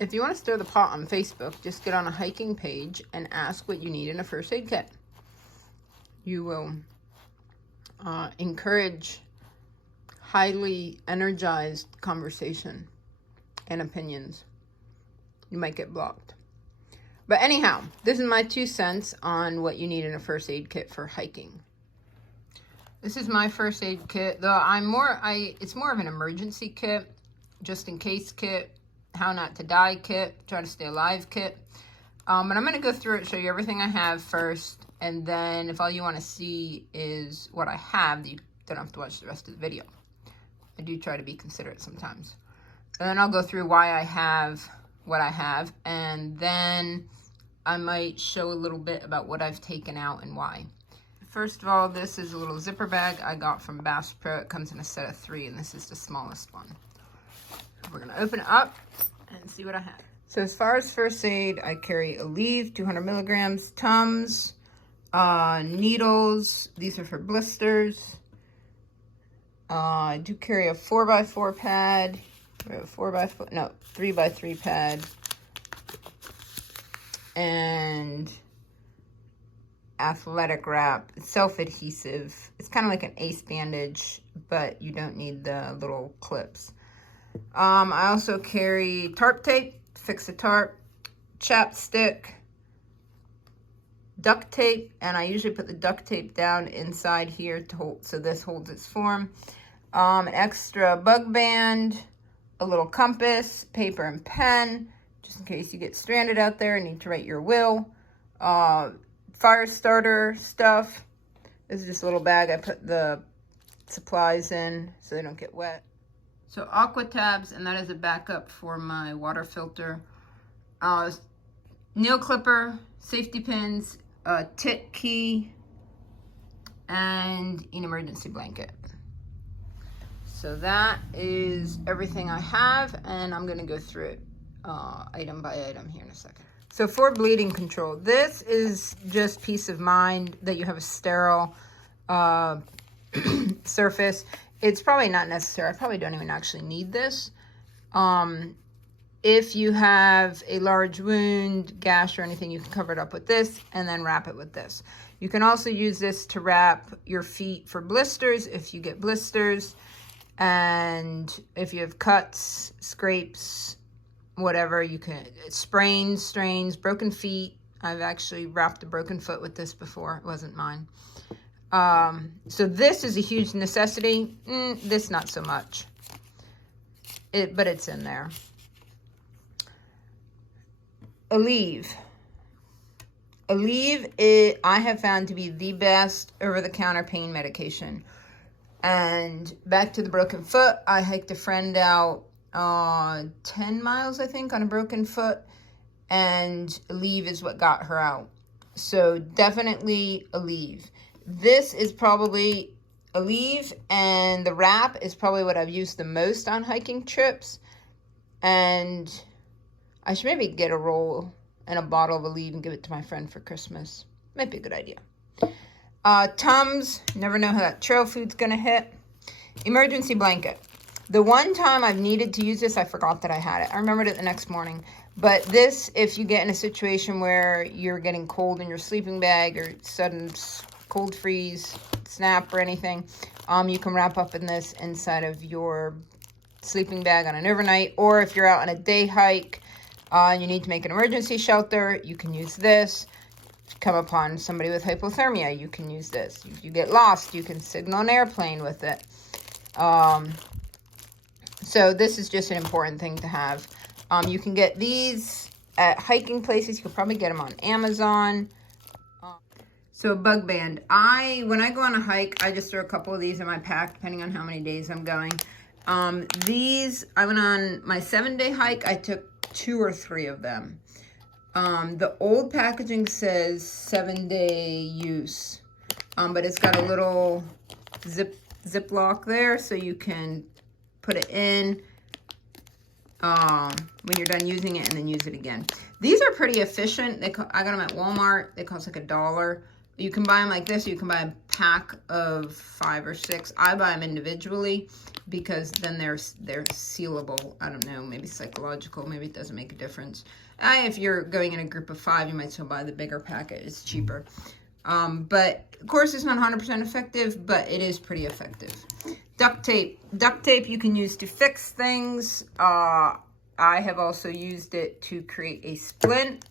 If you want to stir the pot on Facebook, just get on a hiking page and ask what you need in a first aid kit. You will encourage highly energized conversation and opinions. You might get blocked. But anyhow, this is my 2 cents on what you need in a first aid kit for hiking. This is my first aid kit, though it's more of an emergency kit, just in case kit, how not to die kit, try to stay alive kit. But I'm going to go through it, show you everything I have first, and then if all you want to see is what I have, you don't have to watch the rest of the video. I do try to be considerate sometimes. And then I'll go through why I have what I have, and then I might show a little bit about what I've taken out and why. First of all, this is a little zipper bag I got from Bass Pro. It comes in a set of 3, and this is the smallest one. We're gonna open it up and see what I have. So as far as first aid, I carry Aleve, 200 milligrams, Tums, needles. These are for blisters. I do carry a 4x4 pad, 3x3 pad, and athletic wrap. It's self-adhesive. It's kind of like an ace bandage, but you don't need the little clips. I also carry tarp tape, fix a tarp, chapstick, duct tape, and I usually put the duct tape down inside here to hold, so this holds its form. An extra bug band, a little compass, paper and pen, just in case you get stranded out there and need to write your will. Fire starter stuff. This is just a little bag I put the supplies in so they don't get wet. So aqua tabs, and that is a backup for my water filter. Nail clipper, safety pins, a tit key, and an emergency blanket. So that is everything I have, and I'm gonna go through it item by item here in a second. So for bleeding control, this is just peace of mind that you have a sterile surface. It's probably not necessary. I probably don't even actually need this. If you have a large wound, gash, or anything, you can cover it up with this and then wrap it with this. You can also use this to wrap your feet for blisters if you get blisters. And if you have cuts, scrapes, whatever, you can, sprains, strains, broken feet. I've actually wrapped a broken foot with this before. It wasn't mine. So this is a huge necessity. This not so much. But it's in there. Aleve. Aleve, I have found to be the best over-the-counter pain medication. And back to the broken foot, I hiked a friend out 10 miles, I think, on a broken foot. And Aleve is what got her out. So definitely Aleve. This is probably Aleve, and the wrap is probably what I've used the most on hiking trips. And I should maybe get a roll and a bottle of Aleve and give it to my friend for Christmas. Might be a good idea. Tums, never know how that trail food's gonna hit. Emergency blanket. The one time I've needed to use this, I forgot that I had it. I remembered it the next morning. But this, if you get in a situation where you're getting cold in your sleeping bag or sudden cold freeze, snap, or anything, you can wrap up in this inside of your sleeping bag on an overnight. Or if you're out on a day hike, you need to make an emergency shelter, you can use this. If you come upon somebody with hypothermia, you can use this. If you get lost, you can signal an airplane with it. So this is just an important thing to have. You can get these at hiking places. You could probably get them on Amazon. So a bug band. When I go on a hike, I just throw a couple of these in my pack, depending on how many days I'm going. These, I went on my 7-day hike. I took 2 or 3 of them. The old packaging says 7-day use, but it's got a little ziplock there, so you can put it in when you're done using it and then use it again. These are pretty efficient. I got them at Walmart. They cost like $1. You can buy them like this. You can buy a pack of 5 or 6. I buy them individually because then they're sealable. I don't know, maybe psychological. Maybe it doesn't make a difference. If you're going in a group of 5, you might still buy the bigger packet. It's cheaper. But of course, it's not 100% effective, but it is pretty effective. Duct tape. Duct tape you can use to fix things. I have also used it to create a splint.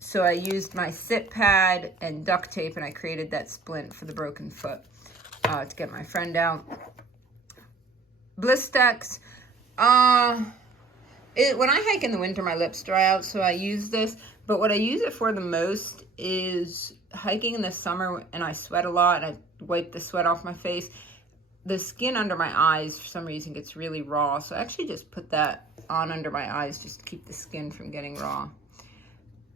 So I used my sit pad and duct tape, and I created that splint for the broken foot to get my friend out. Blistex. When I hike in the winter, my lips dry out, so I use this. But what I use it for the most is hiking in the summer, and I sweat a lot, and I wipe the sweat off my face. The skin under my eyes, for some reason, gets really raw. So I actually just put that on under my eyes just to keep the skin from getting raw.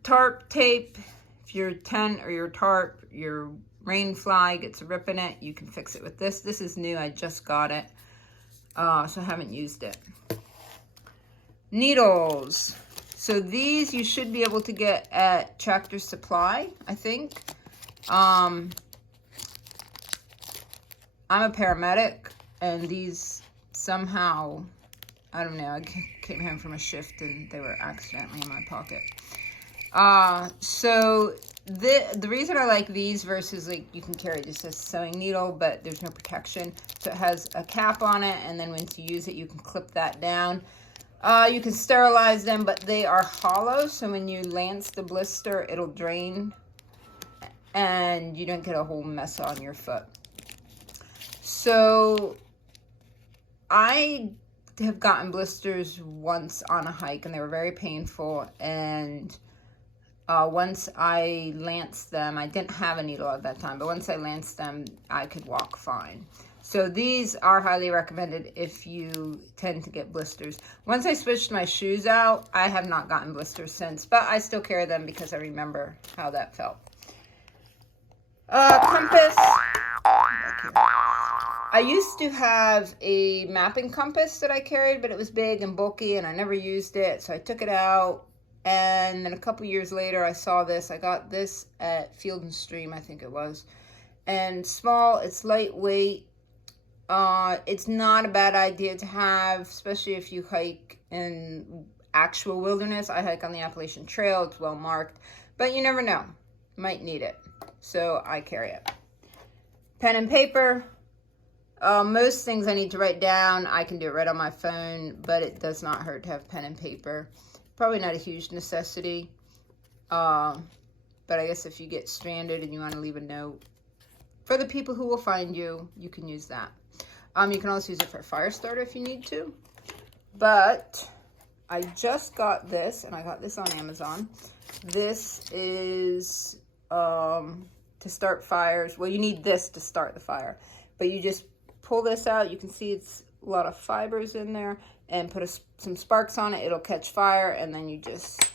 Tarp tape. If your tent or your tarp, your rain fly gets a rip in it, you can fix it with this. This is new. I just got it. So I haven't used it. Needles. So these you should be able to get at Tractor Supply, I think. I'm a paramedic, and these somehow, I don't know, I came home from a shift and they were accidentally in my pocket. So the reason I like these versus, like, you can carry just a sewing needle, but there's no protection. So it has a cap on it, and then once you use it, you can clip that down. You can sterilize them, but they are hollow, so when you lance the blister, it'll drain, and you don't get a whole mess on your foot. So I have gotten blisters once on a hike, and they were very painful, and once I lanced them, I didn't have a needle at that time, but once I lanced them, I could walk fine. So these are highly recommended if you tend to get blisters. Once I switched my shoes out, I have not gotten blisters since, but I still carry them because I remember how that felt. Compass. I used to have a mapping compass that I carried, but it was big and bulky and I never used it, so I took it out. And then a couple years later, I saw this. I got this at Field and Stream, I think it was. And small, it's lightweight. It's not a bad idea to have, especially if you hike in actual wilderness. I hike on the Appalachian Trail. It's well marked. But you never know. Might need it. So I carry it. Pen and paper. Most things I need to write down, I can do it right on my phone. But it does not hurt to have pen and paper. Probably not a huge necessity, but I guess if you get stranded and you want to leave a note for the people who will find you, you can use that. You can also use it for a fire starter if you need to, but I just got this, and I got this on Amazon. This is to start fires. Well, you need this to start the fire, but you just pull this out. You can see it's a lot of fibers in there, and put some sparks on it. It'll catch fire, and then you just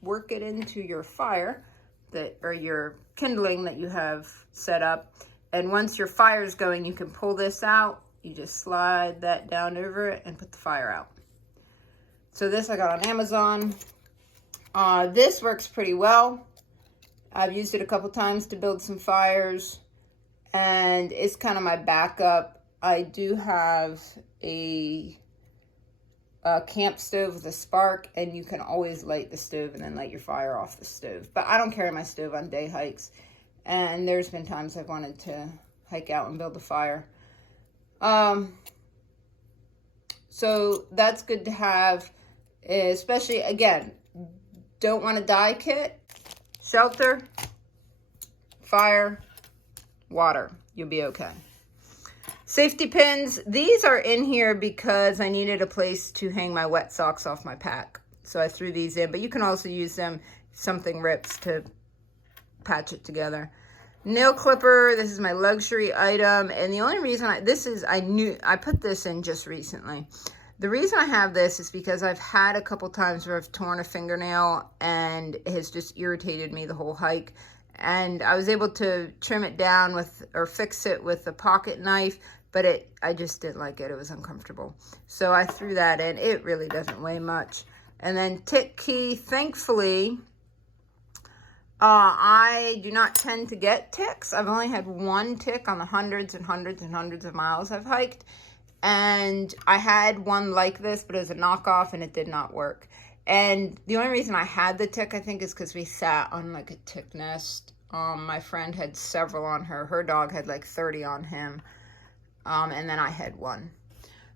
work it into your fire or your kindling that you have set up. And once your fire is going, you can pull this out. You just slide that down over it and put the fire out. So this I got on Amazon. This works pretty well. I've used it a couple times to build some fires, and it's kind of my backup. I do have a camp stove with a spark, and you can always light the stove and then light your fire off the stove. But I don't carry my stove on day hikes, and there's been times I've wanted to hike out and build a fire. So that's good to have, especially, again, don't want to die kit, shelter, fire, water. You'll be okay. Safety pins, these are in here because I needed a place to hang my wet socks off my pack. So I threw these in, but you can also use them if something rips to patch it together. Nail clipper, this is my luxury item. And the only reason I put this in just recently. The reason I have this is because I've had a couple times where I've torn a fingernail and it has just irritated me the whole hike. And I was able to trim it down or fix it with a pocket knife, but I just didn't like it. It was uncomfortable. So I threw that in. It really doesn't weigh much. And then tick key, thankfully, I do not tend to get ticks. I've only had one tick on the hundreds and hundreds and hundreds of miles I've hiked. And I had one like this, but it was a knockoff and it did not work. And the only reason I had the tick, I think, is because we sat on like a tick nest. My friend had several on her. Her dog had like 30 on him. And then I had one.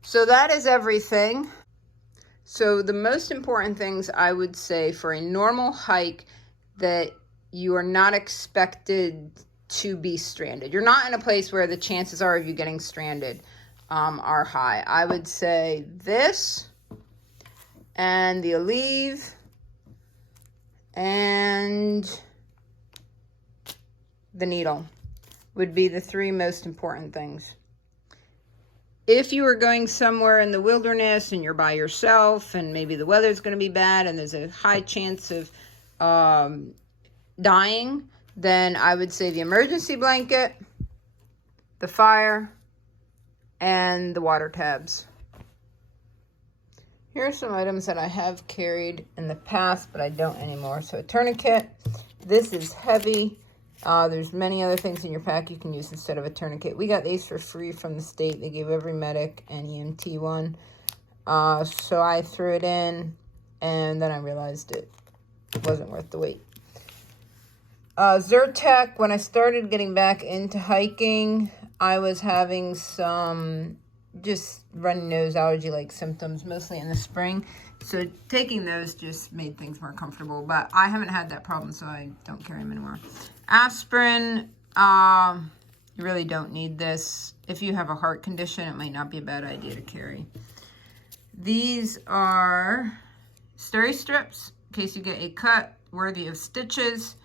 So that is everything. So the most important things I would say for a normal hike that you are not expected to be stranded. You're not in a place where the chances are of you getting stranded are high. I would say this and the Aleve and the needle would be the three most important things. If you are going somewhere in the wilderness and you're by yourself and maybe the weather's going to be bad and there's a high chance of dying, then I would say the emergency blanket, the fire, and the water tabs. Here are some items that I have carried in the past, but I don't anymore. So a tourniquet. This is heavy. There's many other things in your pack you can use instead of a tourniquet. We got these for free from the state. They gave every medic and EMT one. So I threw it in, and then I realized it wasn't worth the wait. Zyrtec, when I started getting back into hiking, I was having some just runny nose, allergy-like symptoms, mostly in the spring. So taking those just made things more comfortable. But I haven't had that problem, so I don't carry them anymore. Aspirin, you really don't need this. If you have a heart condition, it might not be a bad idea to carry. These are steri strips, in case you get a cut worthy of stitches.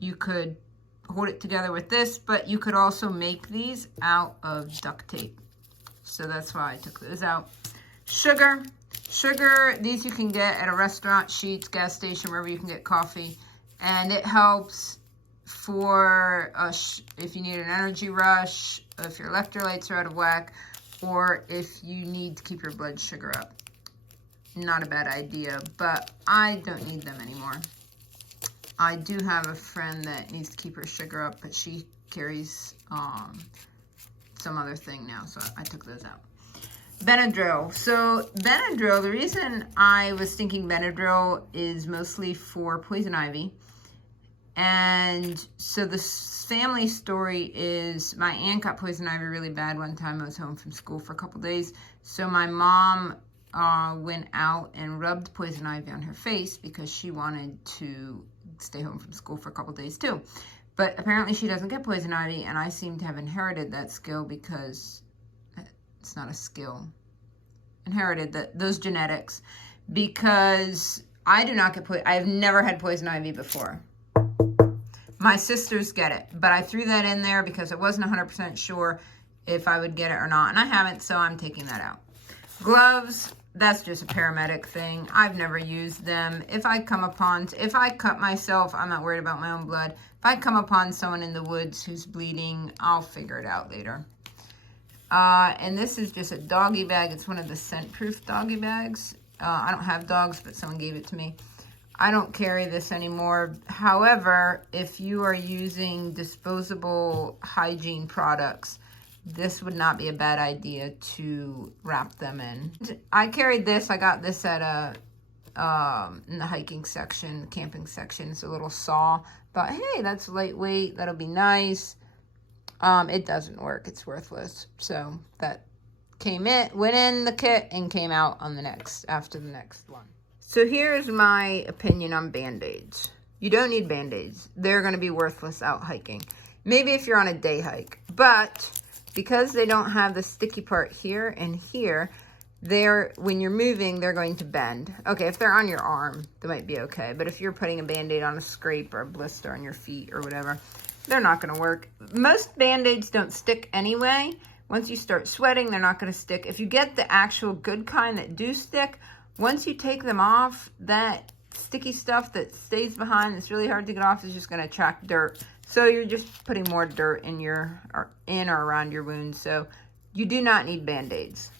You could hold it together with this, but you could also make these out of duct tape. So that's why I took those out. Sugar, these you can get at a restaurant, Sheetz, gas station, wherever you can get coffee. And it helps for if you need an energy rush, if your electrolytes are out of whack, or if you need to keep your blood sugar up. Not a bad idea, but I don't need them anymore. I do have a friend that needs to keep her sugar up, but she carries some other thing now, so I took those out. Benadryl. So Benadryl, the reason I was thinking Benadryl is mostly for poison ivy. And so the family story is my aunt got poison ivy really bad one time. I was home from school for a couple days. So my mom went out and rubbed poison ivy on her face because she wanted to stay home from school for a couple days too. But apparently she doesn't get poison ivy, and I seem to have inherited that skill because it's not a skill. Inherited those genetics because I do not get poison. I've never had poison ivy before. My sisters get it, but I threw that in there because I wasn't 100% sure if I would get it or not, and I haven't, so I'm taking that out. Gloves. That's just a paramedic thing. I've never used them. If I cut myself, I'm not worried about my own blood. If I come upon someone in the woods who's bleeding, I'll figure it out later. And this is just a doggy bag. It's one of the scent-proof doggy bags. I don't have dogs, but someone gave it to me. I don't carry this anymore. However, if you are using disposable hygiene products, this would not be a bad idea to wrap them in. I carried this. I got this at in the hiking section, the camping section. It's a little saw. Thought, hey, that's lightweight. That'll be nice. It doesn't work. It's worthless. So that went in the kit and came out on after the next one. So here's my opinion on Band-Aids. You don't need Band-Aids. They're going to be worthless out hiking. Maybe if you're on a day hike, but because they don't have the sticky part here and here, when you're moving, they're going to bend. Okay, if they're on your arm, they might be okay. But if you're putting a Band-Aid on a scrape or a blister on your feet or whatever, they're not going to work. Most Band-Aids don't stick anyway. Once you start sweating, they're not going to stick. If you get the actual good kind that do stick, once you take them off, that sticky stuff that stays behind that's really hard to get off is just going to attract dirt. So you're just putting more dirt in or around your wounds. So you do not need Band-Aids.